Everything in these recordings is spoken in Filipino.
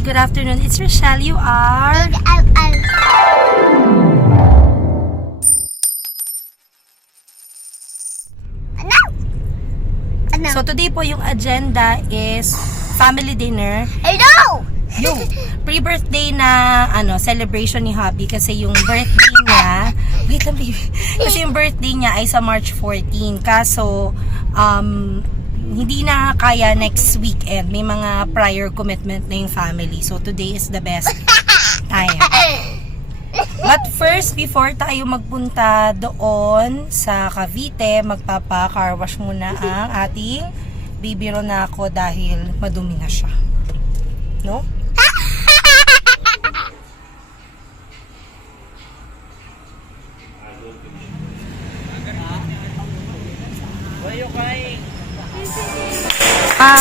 Hi, good afternoon. It's Rochelle. You are? So today po yung agenda is family dinner. Hello! Yung pre-birthday na celebration ni Hubby kasi yung birthday niya, wait lang baby. Kasi yung birthday niya ay sa March 14. Kaso hindi na kaya next weekend. May mga prior commitment na yung family. So today is the best time. But first, before tayo magpunta doon sa Cavite, magpapa-car wash muna ang ating baby Ronaco dahil madumi na siya. No? Ah.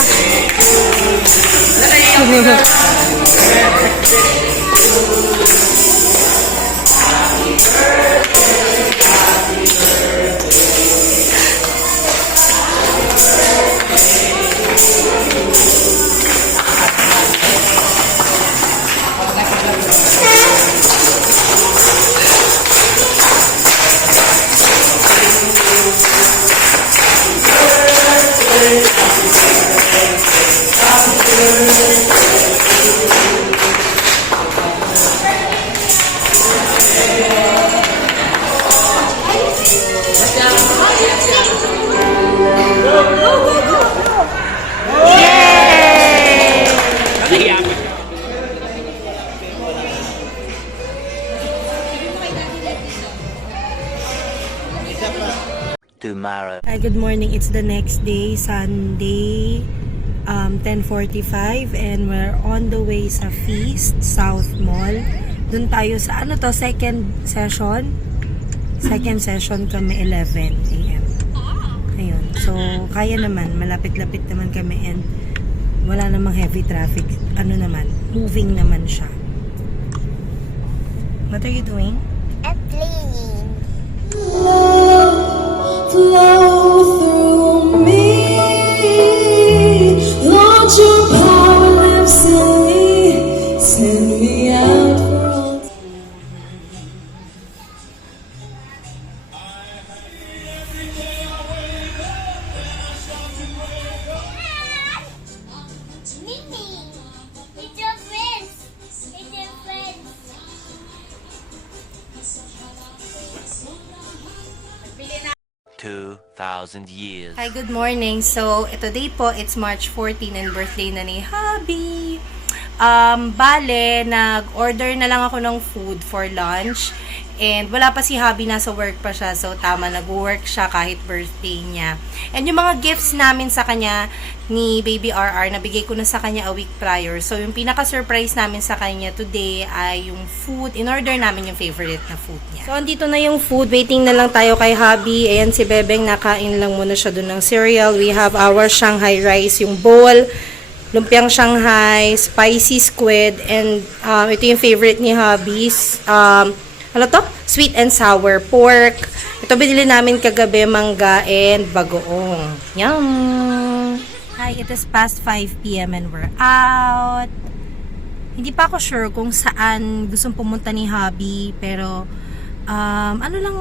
Tomorrow. Hi, good morning. It's the next day, Sunday, 10:45, and we're on the way sa Feast, South Mall. Doon tayo sa, second session? Second session kami, 11 a.m. Ayun. So, kaya naman, malapit-lapit naman kami, and wala namang heavy traffic. Moving naman siya. What are you doing? I'm playing. Flow through me. Lord, your power lives in me. Send me out for all. Mimi, it's your friends. It's your friends. 2,000 years. Hi, good morning. So, today po, it's March 14 and birthday na ni Hubby. Bale, nag-order na lang ako ng food for lunch. And wala pa si Hubby, nasa work pa siya. So, tama, nag-work siya kahit birthday niya. And yung mga gifts namin sa kanya ni Baby RR, nabigay ko na sa kanya a week prior. So, yung pinaka-surprise namin sa kanya today ay yung food. In-order namin yung favorite na food niya. So, andito na yung food. Waiting na lang tayo kay Hubby. Ayan, si Bebeng, nakain lang muna siya dun ng cereal. We have our Shanghai rice, yung bowl, lumpiang Shanghai, spicy squid, and ito yung favorite ni Hubby's. Sweet and sour pork. Ito binili namin kagabi, mangga and bagoong. Yum! Hi, it is past 5 p.m. and we're out. Hindi pa ako sure kung saan gustong pumunta ni Hubby, pero ano lang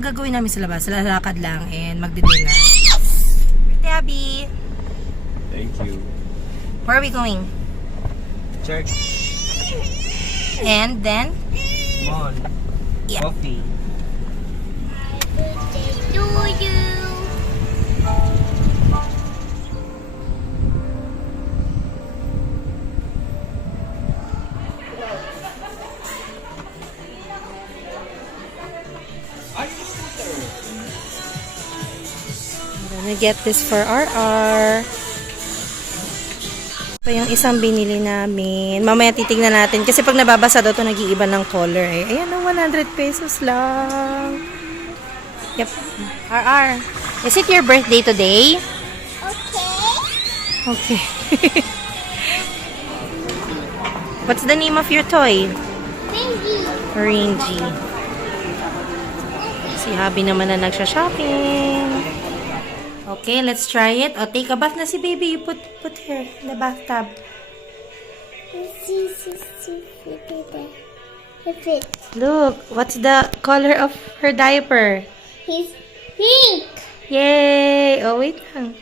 gagawin namin sa labas? Lalakad lang and magdi-dinner. Birthday, Hubby! Thank you. Where are we going? Church. And then? Mall. Yeah. Coffee. Birthday to you. I'm gonna get this for RR. Ito yung isang binili namin. Mamaya titignan natin. Kasi pag nababasa daw ito, nag-iiba ng color eh. Ayan, 100 pesos lang. Yep. RR, is it your birthday today? Okay. Okay. What's the name of your toy? Benji. Rangy. Si Hubby naman na nagsha-shopping. Okay, let's try it. O, take a bath na si baby. You put here in the bathtub. If it, Look, what's the color of her diaper? he's pink. Yay! Oh, wait lang.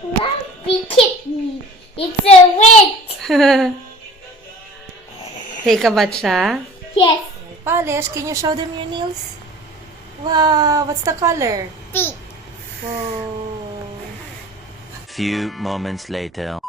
Lumpy kitten. It's a wet. Take a bath siya. Yes, Polish, can you show them your nails? Wow, what's the color? pink. Whoa. Few moments later.